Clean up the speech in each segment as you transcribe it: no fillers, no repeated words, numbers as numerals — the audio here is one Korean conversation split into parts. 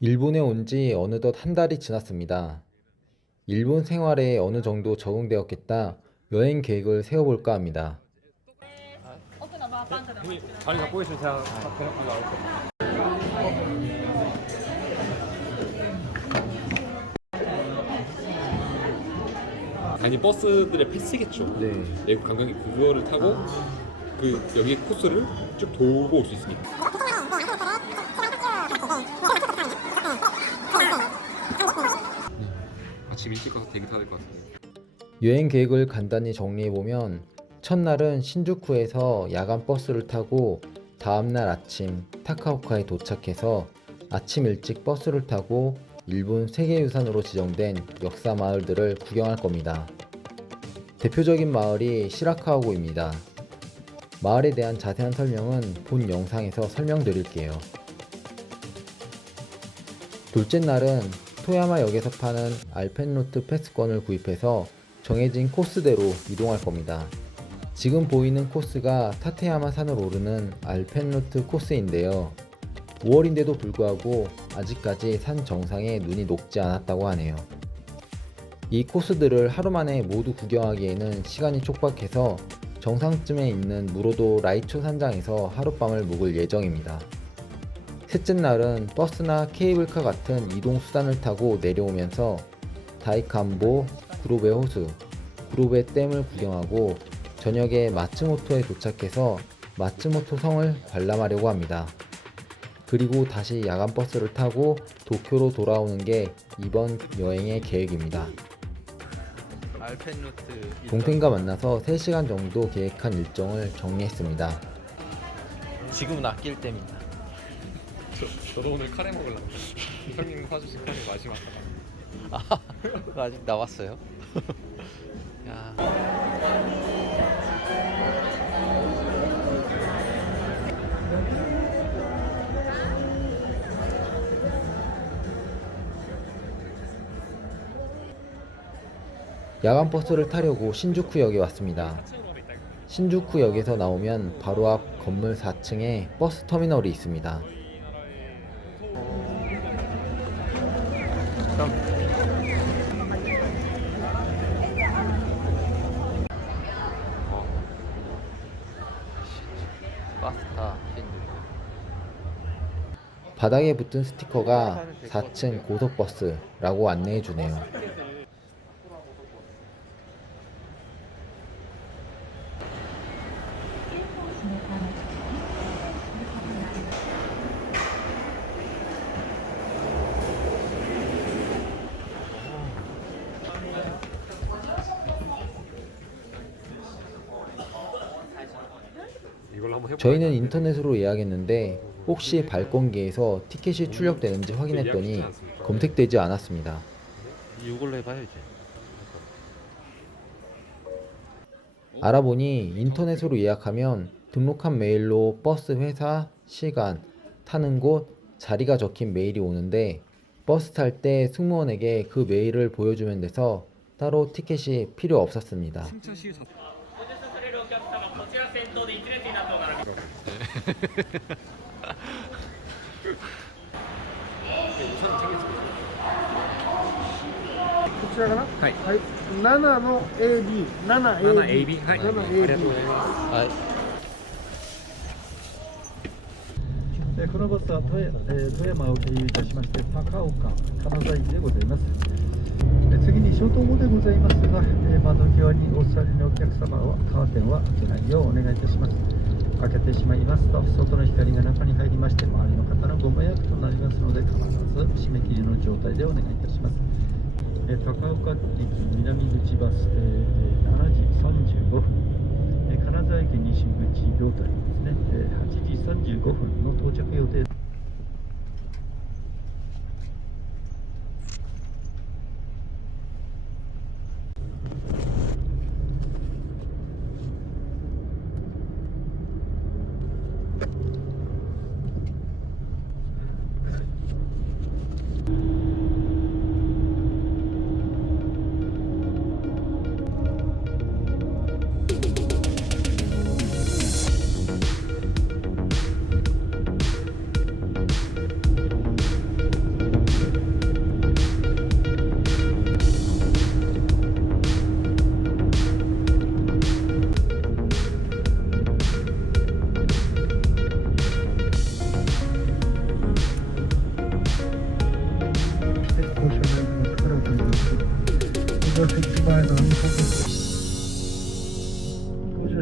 일본에 온 지 어느덧 한 달이 지났습니다. 일본 생활에 어느 정도 적응되었겠다 여행 계획을 세워볼까 합니다. 奥のバーパンクの 자리 잡고 계시면 제가 데려가 나올게요. 아니 버스들의 패스겠죠. 네. 외국 관광객 그거를 타고 그 여기 코스를 쭉 돌고 올 수 있으니까. 아침 일찍 가서 대기 타야 될 것 같습니다. 여행 계획을 간단히 정리해보면 첫날은 신주쿠에서 야간 버스를 타고 다음날 아침 타카오카에 도착해서 아침 일찍 버스를 타고 일본 세계유산으로 지정된 역사 마을들을 구경할 겁니다. 대표적인 마을이 시라카와고입니다. 마을에 대한 자세한 설명은 본 영상에서 설명드릴게요. 둘째 날은 토야마역에서 파는 알펜루트 패스권을 구입해서 정해진 코스대로 이동할 겁니다. 지금 보이는 코스가 타테야마 산을 오르는 알펜루트 코스인데요. 5월인데도 불구하고 아직까지 산 정상에 눈이 녹지 않았다고 하네요. 이 코스들을 하루 만에 모두 구경하기에는 시간이 촉박해서 정상쯤에 있는 무로도 라이초 산장에서 하룻밤을 묵을 예정입니다. 셋째 날은 버스나 케이블카 같은 이동수단을 타고 내려오면서 다이칸보, 구로베 호수, 구로베 댐을 구경하고 저녁에 마츠모토에 도착해서 마츠모토 성을 관람하려고 합니다. 그리고 다시 야간 버스를 타고 도쿄로 돌아오는 게 이번 여행의 계획입니다. 알펜루트 동생과 만나서 3시간 정도 계획한 일정을 정리했습니다. 지금은 아낄 때입니다. 저도 오늘 카레 먹으려고. 형님 사주신 카레 마지막 하나. 아, 그거 아직 나왔어요? 야. 야간 버스를 타려고 신주쿠역에 왔습니다. 신주쿠역에서 나오면 바로 앞 건물 4층에 버스 터미널이 있습니다. 파스타 신주. 바닥에 붙은 스티커가 4층 고속버스라고 안내해주네요. 이걸로 한번 해볼까요? 저희는 인터넷으로 예약했는데 혹시 발권기에서 티켓이 출력되는지 확인했더니 검색되지 않았습니다. 이걸로 해봐야지. 알아보니 인터넷으로 예약하면 등록한 메일로 버스 회사, 시간, 타는 곳, 자리가 적힌 메일이 오는데 버스 탈 때 승무원에게 그 메일을 보여주면 돼서 따로 티켓이 필요 없었습니다. 승차 시유 자. お乗車されるお客様、こちら先頭で1列になってお並び。 우선 챙겼습니다. こちらかなはいはい、7の AB、7AB、 7AB はい。ありがとうござい 7AB。 ます。はい。このバスは富山を経由いたしまして高岡、金沢行きでございます。次に消灯後でございますが、窓際にお座りのお客様はカーテンは開けないようお願いいたします。開けてしまいますと外の光が中に入りまして周りの方のご迷惑となりますので必ず締め切りの状態でお願いいたします。高岡駅南口バス停7時35分、金沢駅西口ロータリーですね、8時35分の到着予定。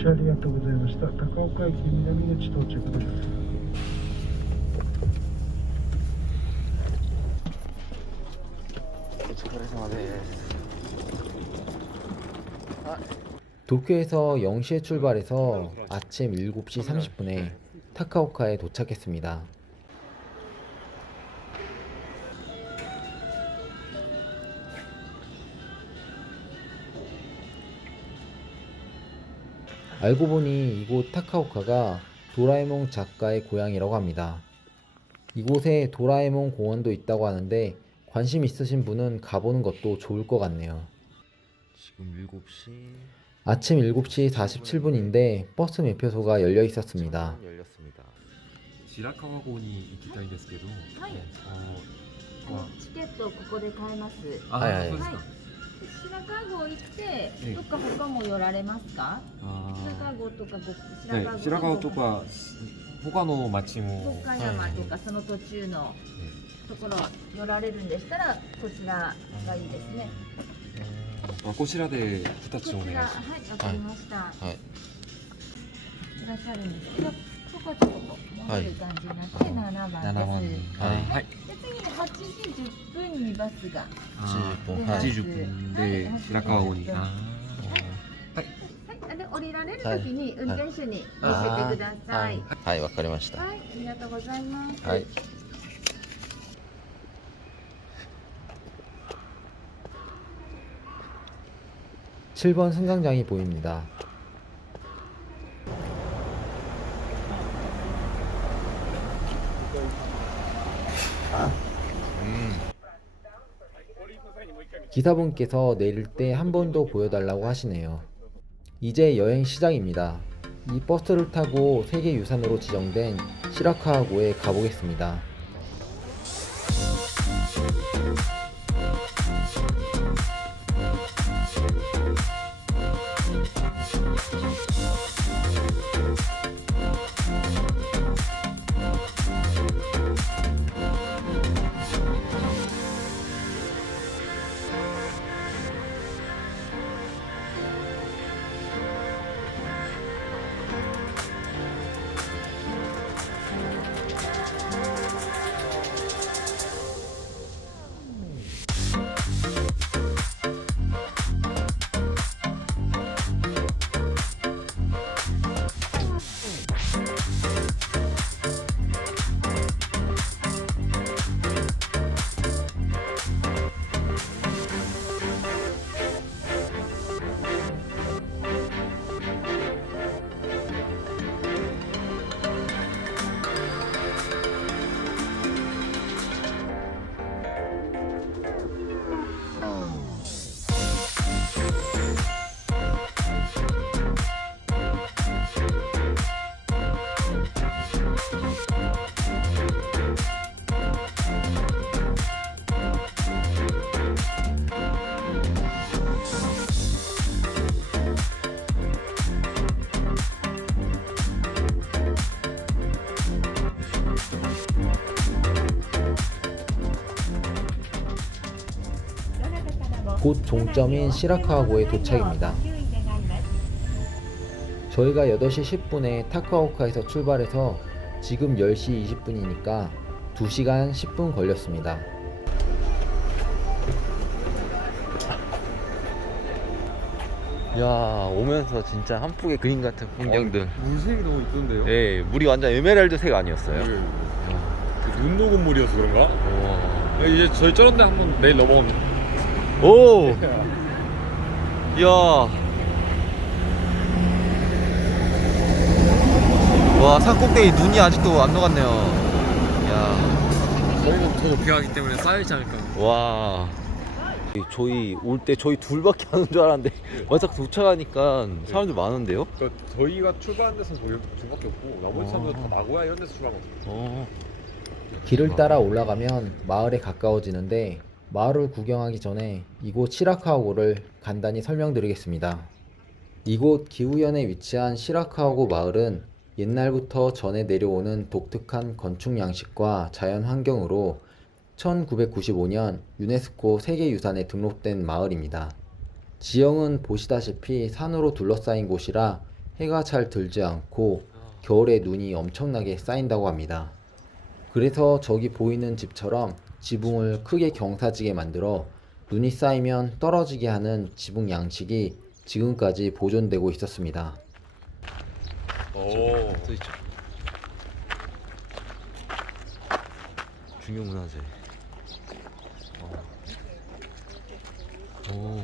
車ありがとうございました。高岡駅南口到着です。お疲れ様です。 도쿄에서 0시에 출발해서 아침 7시 30분에 타카오카에 도착했습니다. 알고 보니 이곳 타카오카가 도라에몽 작가의 고향이라고 합니다. 이곳에 도라에몽 공원도 있다고 하는데 관심 있으신 분은 가보는 것도 좋을 것 같네요. 지금 7시 아침 7시 47분인데 버스 매표소가 열려 있었습니다. 열렸습니다. 白川郷に行きたいんですけど、はいチケットをここで買えます。はいはいそうですか。白川郷行ってええどっか他も寄られますか？あ白川郷とかーはい、白川とか他の町も岡山とかその途中のところ寄られるんでしたらこちらがいいですね。こちらで2つお願いしこちらます。はいわかりました。はいいらっしゃるんですけど、ここはちょっと戻る感じになって7番です。はい。で次に8時10分にバスが80分はい80分で白川郷に。はいはい、で降りられるときに運転手に見せてください。はい、わかりました。はい、ありがとうございます。はい。 7번 승강장이 보입니다. 기사분께서 내릴 때 한 번 더 보여달라고 하시네요. 이제 여행 시작입니다. 이 버스를 타고 세계유산으로 지정된 시라카와고에 가보겠습니다. 곧 종점인 시라카와고에 도착입니다. 저희가 8시 10분에 타카오카에서 출발해서 지금 10시 20분이니까 2시간 10분 걸렸습니다. 야, 오면서 진짜 한 폭의 그림 같은 풍경들. 물색이 너무 이쁜데요? 네, 물이 완전 에메랄드색 아니었어요? 눈 녹은 물이어서 그런가? 우와. 이제 저희 저런 데 한번 내일 넘어가면 오! 이야. 와, 산꼭대기 눈이 아직도 안 녹았네요. 이야. 저희는 더 높게 가기 때문에 쌓이지 않을까. 와. 저희 올 때 저희 둘밖에 안 온 줄 알았는데 막상 도착하니까 사람들 많은데요? 그러니까 저희가 출발한 데서 저희 둘밖에 없고 나머지 사람들 다 나고야 이런 데서 출발하거든요. 길을 따라 올라가면 마을에 가까워지는데 마을을 구경하기 전에 이곳 시라카와고를 간단히 설명드리겠습니다. 이곳 기우현에 위치한 시라카와고 마을은 옛날부터 전해 내려오는 독특한 건축 양식과 자연 환경으로 1995년 유네스코 세계유산에 등록된 마을입니다. 지형은 보시다시피 산으로 둘러싸인 곳이라 해가 잘 들지 않고 겨울에 눈이 엄청나게 쌓인다고 합니다. 그래서 저기 보이는 집처럼 지붕을 크게 경사지게 만들어 눈이 쌓이면 떨어지게 하는 지붕 양식이 지금까지 보존되고 있었습니다. 오. 써 있죠. 중요문화재. 오.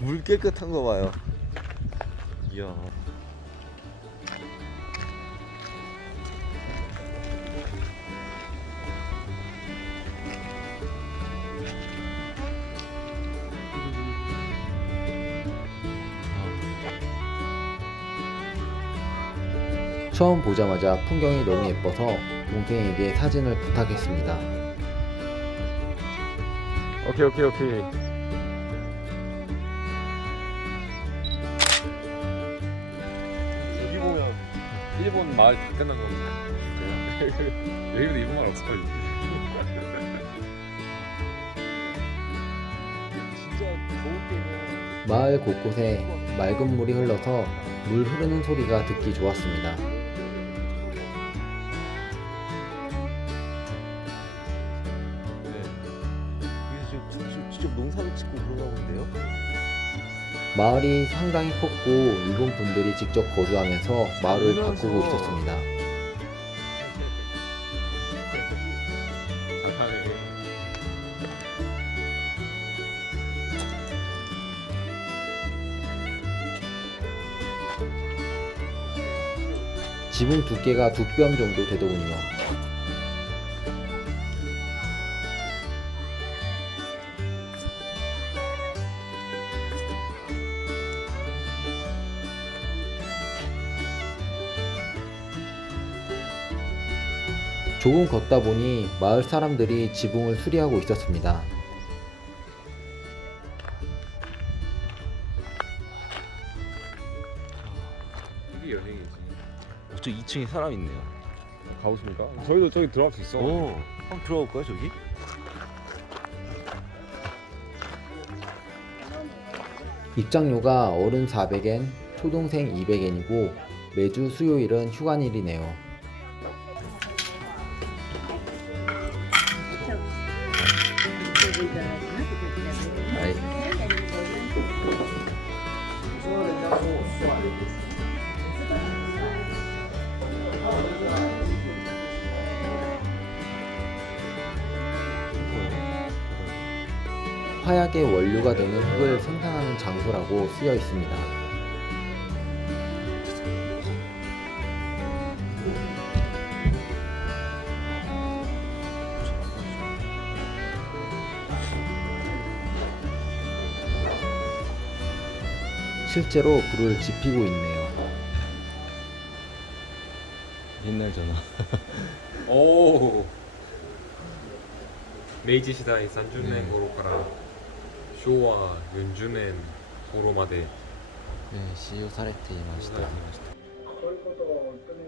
물 깨끗한 거 봐요. 이야. 처음 보자마자 풍경이 너무 예뻐서 동생에게 사진을 부탁했습니다. 오케이. 여기 보면 일본 마을 다 끝난 건데. 여기도 일본 마을 없을 거지. 진짜 더울 때는 마을 곳곳에 맑은 물이 흘러서 물 흐르는 소리가 듣기 좋았습니다. 여기서 직접 농사를 짓고 그러나 본데요? 마을이 상당히 컸고 일본 분들이 직접 거주하면서 마을을 가꾸고 있었습니다. 잘하네. 지붕 두께가 2뼘 정도 되더군요. 조금 걷다 보니 마을 사람들이 지붕을 수리하고 있었습니다. 이게 여행이지. 저 2층에 사람 있네요. 가보십니까? 저희도 저기 들어갈 수 있어. 오, 한번 들어갈까요 저기? 입장료가 어른 400엔, 초동생 200엔이고 매주 수요일은 휴관일이네요. 아이. 화약의 원료가 되는 흙을 생산하는 장소라고 쓰여 있습니다. 실제로 불을 지피고 있네요. 옛날 전화. 오. 明治時代30年頃から昭和40年頃まで 네, 使用されていました。そういうことを本当に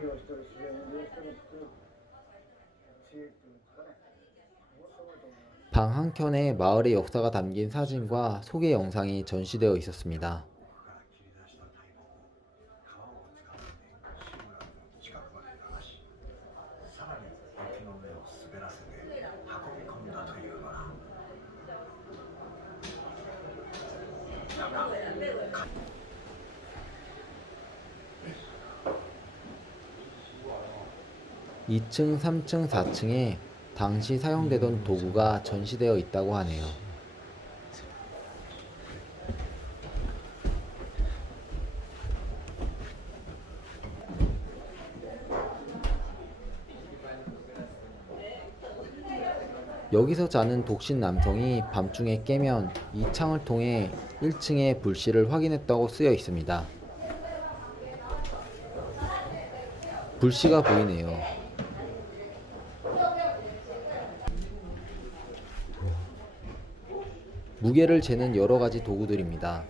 利用してる自然を利用してる作る知恵っていうんですかね。ものすごいと思います。방 한켠에 마을의 역사가 담긴 사진과 소개 영상이 전시되어 있었습니다. (2) 2층, 3층, 4층에 당시 사용되던 도구가 전시되어 있다고 하네요. 여기서 자는 독신 남성이 밤중에 깨면 이 창을 통해 1층의 불씨를 확인했다고 쓰여 있습니다. 불씨가 보이네요. 무게를 재는 여러 가지 도구들입니다.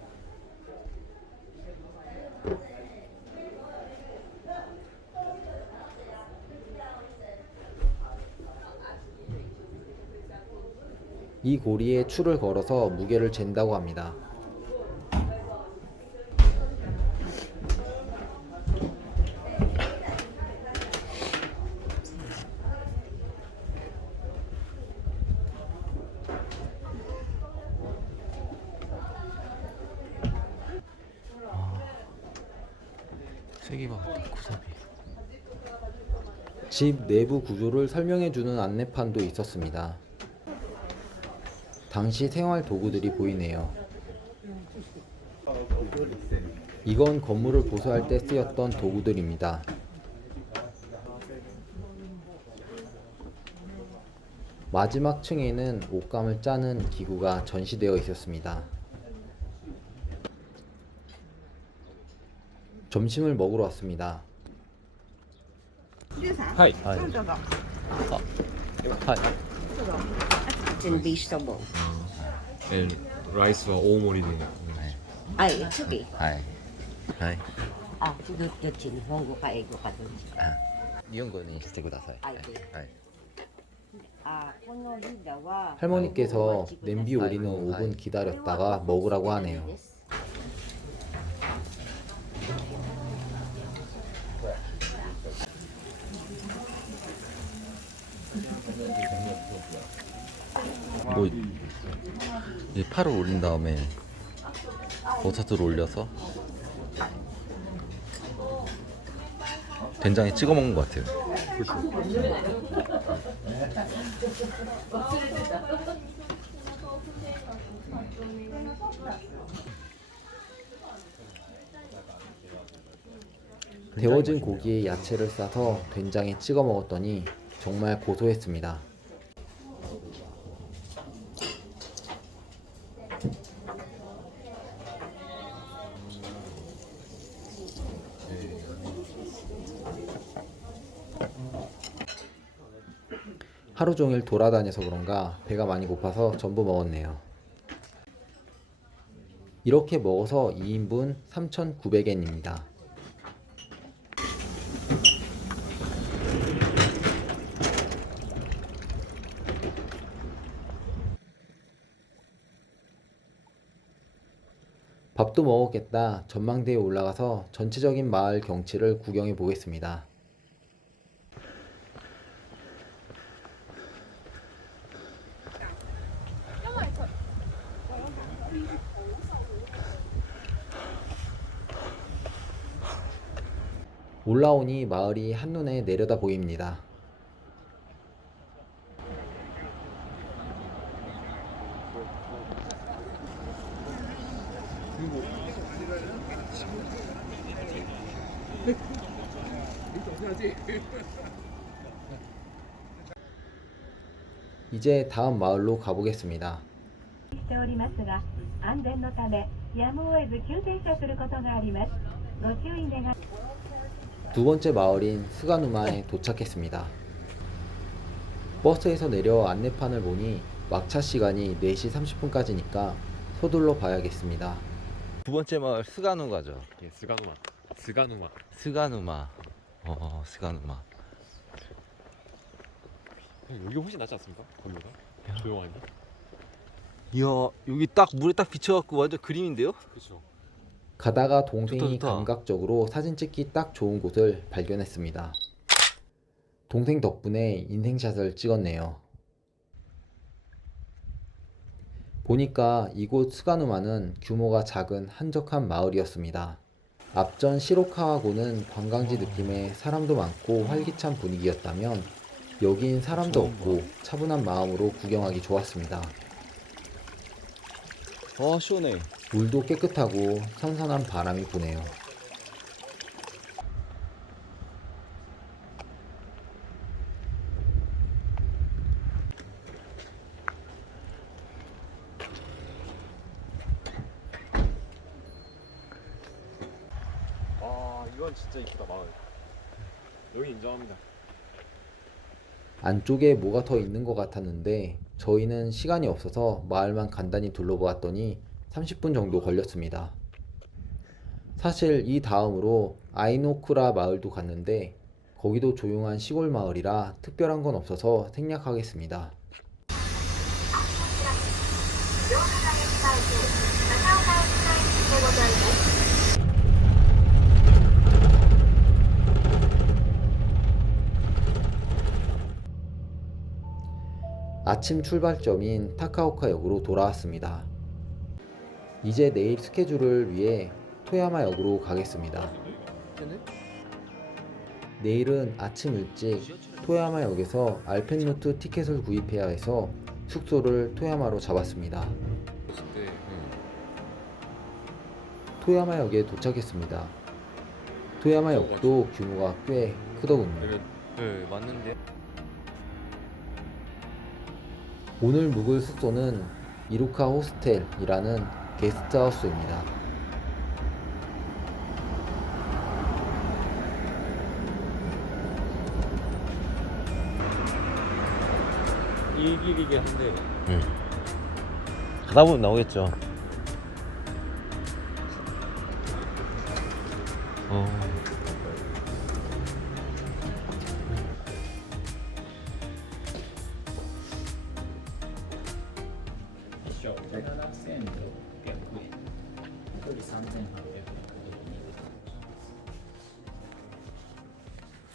이 고리에 추를 걸어서 무게를 잰다고 합니다. 세기 봐, 고사비. 집 내부 구조를 설명해주는 안내판도 있었습니다. 당시 생활 도구들이 보이네요. 이건 건물을 보수할 때 쓰였던 도구들입니다. 마지막 층에는 옷감을 짜는 기구가 전시되어 있었습니다. 점심을 먹으러 왔습니다. はいはい。どうぞ。はい。準備したもん。ライスは大盛りではい、次。はい。はい。あ、どっち日本語か英語かどっちか。あ、日本語にしてください。はいはい。あ、このリーダーは 할머니께서 냄비 올리는 5분 기다렸다가 먹으라고 하네요. 뭐, 이 팔을 올린 다음에 버섯을 올려서 된장에 찍어 먹는 것 같아요. 데워진 고기에 야채를 싸서 된장에 찍어 먹었더니 정말 고소했습니다. 하루 종일 돌아다녀서 그런가 배가 많이 고파서 전부 먹었네요. 이렇게 먹어서 2인분 3,900엔입니다. 밥도 먹었겠다 전망대에 올라가서 전체적인 마을 경치를 구경해 보겠습니다. 올라오니 마을이 한눈에 내려다 보입니다. 이제 다음 마을로 가보겠습니다. しておりますが、安全のためやむを得ず急停車することがあります。ご注意願い。 두 번째 마을인 스가누마에 도착했습니다. 버스에서 내려 안내판을 보니 막차 시간이 4시 30분까지니까 서둘러 봐야겠습니다. 두 번째 마을 스가누가죠. 예, 스가누마. 스가누마. 스가누마. 여기 훨씬 낫지 않습니까? 건물가 조용하니. 이야, 여기 딱 물에 딱 비쳐갖고 완전 그림인데요? 그렇죠. 가다가 동생이 좋다, 좋다. 감각적으로 사진 찍기 딱 좋은 곳을 발견했습니다. 동생 덕분에 인생샷을 찍었네요. 보니까 이곳 스가누마는 규모가 작은 한적한 마을이었습니다. 앞전 시로카와고는 관광지 느낌의 사람도 많고 활기찬 분위기였다면 여긴 사람도 없고 차분한 마음으로 구경하기 좋았습니다. 아, 시원해. 물도 깨끗하고 선선한 바람이 부네요. 아, 이건 진짜 이쁘다 마을. 여기 인정합니다. 안쪽에 뭐가 더 있는 것 같았는데 저희는 시간이 없어서 마을만 간단히 둘러보았더니 30분 정도 걸렸습니다. 사실 이 다음으로 아이노쿠라 마을도 갔는데 거기도 조용한 시골 마을이라 특별한 건 없어서 생략하겠습니다. 아침 출발점인 타카오카역으로 돌아왔습니다. 이제 내일 스케줄을 위해 토야마역으로 가겠습니다. 내일은 아침 일찍 토야마역에서 알펜루트 티켓을 구입해야 해서 숙소를 토야마로 잡았습니다. 네. 토야마역에 도착했습니다. 토야마역도 규모가 꽤 크더군요. 네, 맞는데. 오늘 묵을 숙소는 이루카 호스텔이라는 게스트하우스입니다. 이 길이긴 한데. 가다 보면 나오겠죠.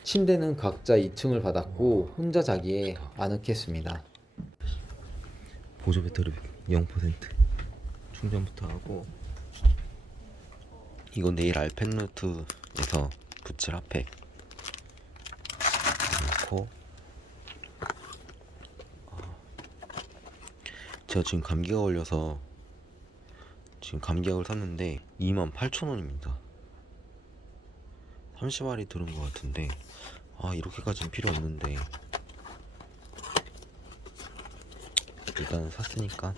침대는 각자 2층을 받았고 혼자 자기에 아늑했습니다. 보조 배터리 0% 충전부터 하고, 이거 내일 알펜루트에서 붙일 핫팩 넣고, 제가 지금 감기가 걸려서 지금 감기약을 샀는데 28,000원입니다 30알이 들은 것 같은데, 이렇게까지는 필요 없는데 일단 샀으니까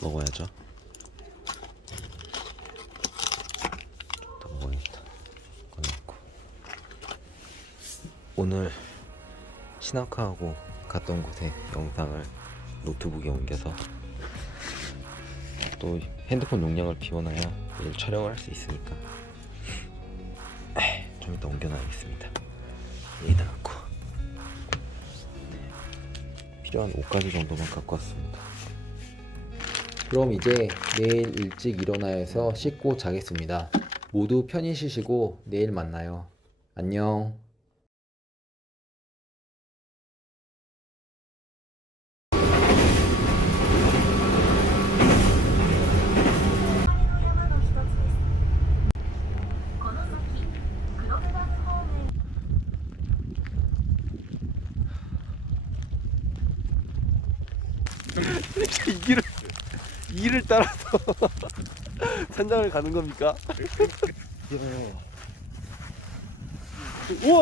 먹어야죠. 더 먹어야겠다. 꺼내놓고. 오늘 시나카하고 갔던 곳에 영상을 노트북에 옮겨서 또 핸드폰 용량을 비워놔야 내일 촬영을 할 수 있으니까 좀 이따 옮겨놔야겠습니다. 여기다 놓고 필요한 옷가지 정도만 갖고 왔습니다. 그럼 이제 내일 일찍 일어나야 해서 씻고 자겠습니다. 모두 편히 쉬시고 내일 만나요. 안녕. 이 길을 따라서 산장을 가는 겁니까? 우와!